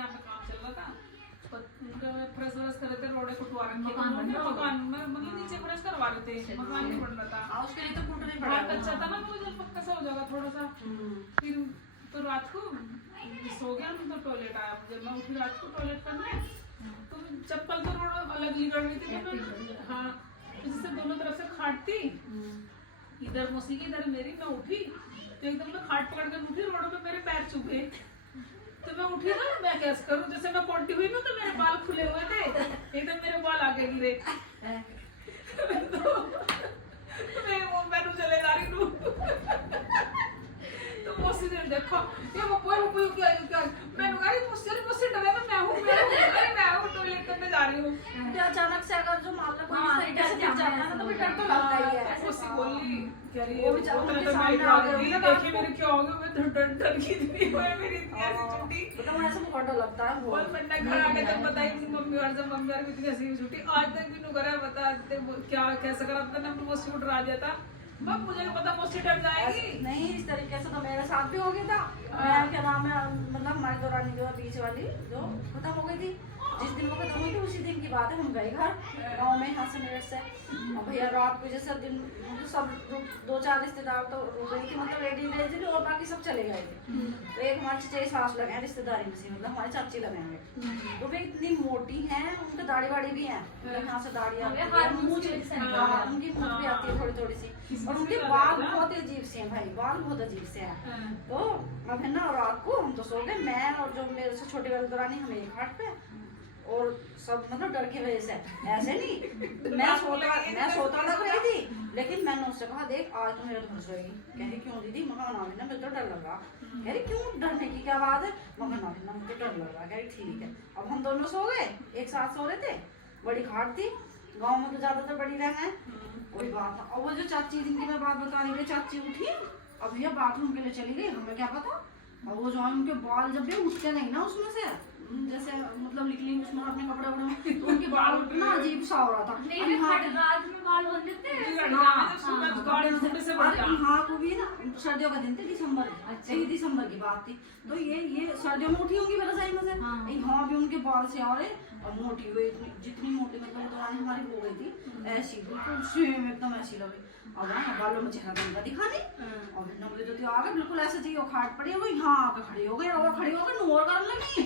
यहाँ पे काम चल रहा था, उनका फ्रेश व्रेश कर रहे थे, रोडे कुटवा रहे थे, मकान में मतलब नीचे फ्रेश करवा रहे थे, मकान नहीं बन रहा था। उसके लिए तो कूट नहीं पड़ा। बहुत अच्छा था ना, वो जब पक्का सा हो जाएगा थोड़ा सा। फिर तो रात को सो गया, तो टॉयलेट आया मुझे, मैं उठी रात को टॉयलेट करने, तो चप्पल तो रोड अलग निकल रही थी, तो मैं हाँ जिससे दोनों तरफ से खाट थी, इधर मौसी की इधर मेरी, मैं उठी तो एकदम मैं खाट पकड़ कर उठी, रोड पे मेरे पैर चुभे, तो मैं उठी ना, मैं क्या करूं, जैसे मैं पलटी हुई ना तो मेरे बाल खुले हुए थे, एकदम मेरे बाल आगे गिरे, तो मैं चले जा रही हूँ, तो मौसी ने देखा ये वो क्या मैंने कहा मुझसे डरे तो मैं हूँ टॉयलेट करने जा रही हूँ। अचानक से अगर जो मामला कोई इस तरीके से गिर जाए ना तो फिर डर तो लगता ही है। मौसी बोली कह रही वो बेचारा उनके सामने आ गई ना, देखिए मेरे क्या हो गया, मैं तो डर की इतनी हुई मेरी इतनी ऐसी छुट्टी, मतलब ऐसे बहुत डर लगता है वो। और मैंने घर आके जब बताई मेरी मम्मी और जब मम्मी और इतनी ऐसी छुट्टी आज तक भी नुकरा बता क्या कैसे करा था ना, मौसी को डरा दिया था, बस मुझे पता मौसी डर जाएगी नहीं, इस तरीके से तो मेरे साथ भी हो गया था। मैं क्या नाम है, मतलब हमारी दौरानी जो बीच वाली जो खत्म हो गई थी, जिस दिन वो खत्म हुई थी उसी दिन की बात है, हम गए घर गाँव में यहाँ से मेरठ से, और भैया रात को जैसे दिन सब 2-4 रिश्तेदार तो रुक गई थी, मतलब रेडी रेडी और बाकी सब चले गए थे, तो एक हमारे चचेरी सास लगे हैं रिश्तेदारी में से, मतलब हमारी चाची लगे हैं, तो वे इतनी मोटी हैं, उनकी दाढ़ी वाड़ी भी है, यहाँ से दाढ़ी आती है, उनकी मूछ भी आती है थोड़ी थोड़ी सी, और उनके बाल बहुत अजीब से हैं भाई, बाल बहुत अजीब से हैं। तो अब है ना रात को हम तो सो गए, मैं और जो मेरे से छोटी वाली दौरानी हम एक खाट पे, और सब मतलब डर की वजह से, ऐसे नहीं मैं सोता लग रही थी, लेकिन मैंने उससे कहा देख आज तो मेरे घर सोएगी, कह रही क्यों दीदी, मगर ना मुझे तो डर लग रहा, कह रही क्यों डरने की क्या बात है, मगर ना मुझे डर लग रहा, कह रही ठीक है। अब हम दोनों सो गए, एक साथ सो रहे थे, बड़ी खाट थी, गाँव में तो ज्यादातर बड़ी रह है, कोई बात था। और वो जो चाची जिनकी मैं बात बता रही थी, चाची उठी अब भैया बाथरूम के लिए चली गई, हमें क्या पता, और वो जो उनके बाल जब भी उठते नहीं ना उसमें से, जैसे मतलब निकली उसमें अपने कपड़े वपड़े, तो उनके बाल उठना अजीब सा हो रहा था। रात में बाल बन देते हैं, हाँ वो भी ना सर्दियों का दिन थे, दिसंबर की बात थी, तो ये सर्दियों में उठी होंगी रजाई में से, हाँ भी उनके बाल से आ रहे, और मोटी हुई जितनी मोटी मतलब दौरान हमारी हो गई थी ऐसी, बिल्कुल सेम एकदम ऐसी लगी, और बालों में चेहरा गंदा दिखा नहीं, और मुझे तो आ गए बिल्कुल ऐसे चाहिए, खाट पड़ी हो गई, हाँ आके खड़ी हो गई, और खड़ी हो गई नोर करने लगी,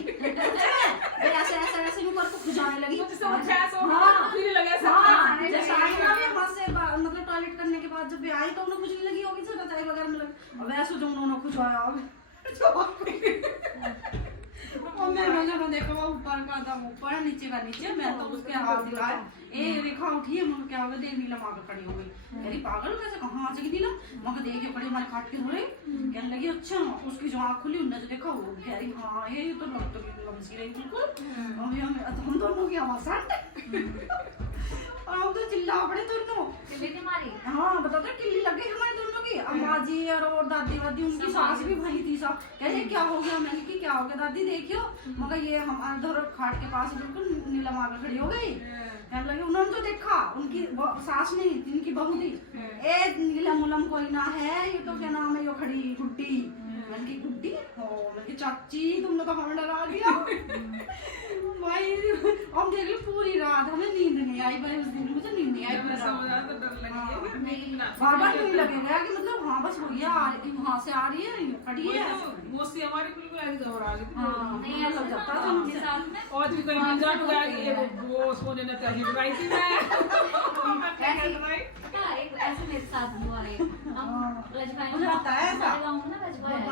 ऐसे ऐसे ऐसे ऊपर को खुजाने लगी, मतलब टॉयलेट करने के बाद जब भी आई तो उन्हें खुजली लगी होगी, रजाई वगैरह में लगी, और वैसे जो उन्होंने खुजवाया और मैंने देखा वो ऊपर का था ऊपर, नीचे का नीचे, मैं तो उसके हाथ दिखाए, ए रेखा उठी है, मुझे क्या हो गया, देख नीलम आकर खड़ी हो गई, कह रही पागल कैसे कहाँ आ जाएगी नीलम, मगर देखे बड़ी हमारे खाट के धोरे, कहने लगी अच्छा, उसकी जो आँख खुली उन्होंने देखा, वो कह रही हाँ ये तो नीलम सी रही बिल्कुल, हम दोनों की आवाज और हम तो चिल्ला पड़े दोनों, हाँ बताते किल्ली लग गई हमारे दोनों की, अम्मा जी और दादी वादी, उनकी सास भी वही थी सब, कह रही क्या हो गया, मैंने की क्या हो गया दादी देखियो, मगर ये हमारे धोर खाट के पास बिल्कुल नीलम आकर खड़ी हो गई, कहने लगे उन्होंने तो देखा, उनकी सास नहीं इनकी बहू थी, ए नीलम उलम कोई ना है, ये तो क्या नाम है, ये खड़ी गुड्डी, मैंने की गुड्डी हो, मैंने की चाची तुमने तो हमें डरा दिया भाई, हम देख लो पूरी रात हमें नींद नहीं आई भाई, उस दिन मुझे नींद नहीं आई, बार बार नहीं लगेगा कि मतलब हाँ बस भैया वहाँ से आ रही है खड़ी है, मौसी हमारी बिल्कुल ऐसी हो रहा नहीं ऐसा लगता था उनके साथ में, और भी कहीं मिजाज हो गया, वो सोने न चाहिए ड्राई थी मैं ऐसे मेरे साथ हुआ है, हम मुझे आता है ऐसा गाँव में ना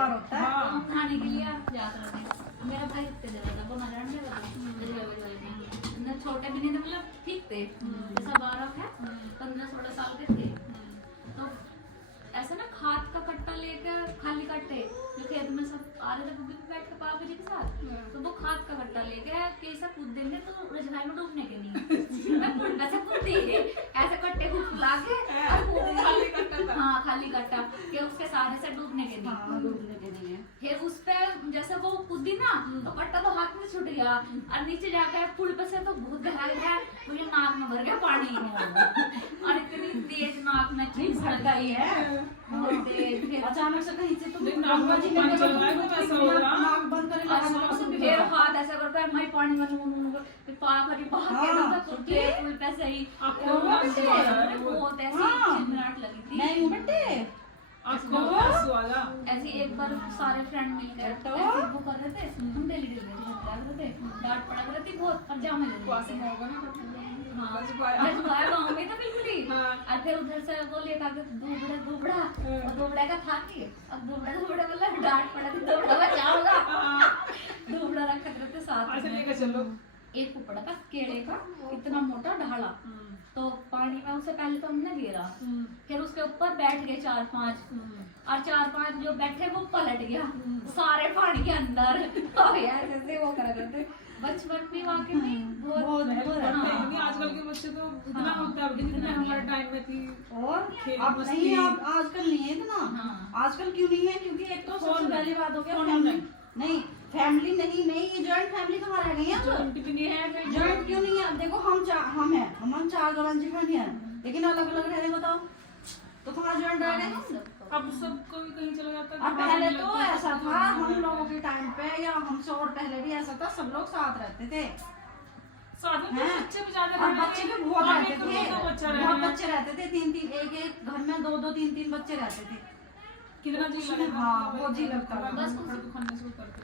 होता है, हम खाने के लिए जाते रहते, मेरा भाई इतने जगह था, वो नजर नहीं लगा, छोटे भी नहीं थे, मतलब ठीक थे, जैसा 12 है 15-16 साल के थे, तो ऐसा ना खाद का कट्टा लेकर, खाली कट्टे जो खेत में सब आ रहे थे बुग्गी पे बैठ के पापा जी के साथ, तो वो खाद का कट्टा लेके कैसा कूद देंगे तो रजनाई में डूबने के लिए, मैं ऐसे कूदती ऐसे कट्टे को फुला के खाली कट्टा था, हाँ खाली कट्टा कि उसके सहारे से डूबने के लिए, फिर उस पे जैसे वो कूदी ना तो कट्टा तो हाथ में छूट गया, और नीचे जाकर पुल पे से तो बहुत गहराई है, मुझे नाक में भर गया पानी, और इतनी तेज नाक में भर गई है बहुत तेज, फिर अचानक से कहीं से तो नाक बंद कर फिर हाथ ऐसे पे मैं पानी में नून फिर पानी पा के ना तो उल्टा सही बहुत ऐसी चिमनाट लगी थी। नहीं बेटे ऐसे एक बार सारे फ्रेंड मिलकर ऐसे वो कर रहे थे, हम डेली थे, डांट पड़ा करती थी बहुत, अब जामे गाँव में तो बिल्कुल ही। और फिर उधर से वो लेकर दुबड़ा का था कि अब दुबड़ा मतलब डांट पड़ा थी, दुबड़ा बचाओगा, दुबड़ा रखा करते साथ में। एक पड़ा था केड़े का इतना मोटा ढाला, तो पानी में उससे पहले तो हमने गिरा, फिर उसके ऊपर बैठ गए 4-5 और 4-5 जो बैठे वो पलट गया सारे पानी के अंदर। तो ऐसे वो करा करते बचपन में वाकई में बहुत आजकल के बच्चे तो इतना होता है, जितना हमारे टाइम में थी। और अब नहीं, अब आजकल नहीं है इतना। आजकल क्यों नहीं है? क्योंकि एक तो सबसे पहली बात हो गया फैमिली नहीं, ये जॉइंट फैमिली कहाँ रह गई है? जॉइंट क्यों नहीं है? अब देखो हम 4 गवांजी भाई हैं, लेकिन अलग अलग रह रहे, बताओ तो कहाँ जॉइंट रह गए? अब सब कोई कहीं चला जाता है। अब पहले तो ऐसा था हम लोगों के टाइम पे, या हमसे और पहले भी ऐसा था, सब लोग साथ रहते थे। साथ में बच्चे भी ज्यादा और बच्चे भी बहुत रहते थे, बहुत बच्चे बच्चे रहते थे, 3-3 एक घर में 2-2 3-3 बच्चे रहते थे। कितना जी लगता, हाँ, वो जी लगता बस खाने से करते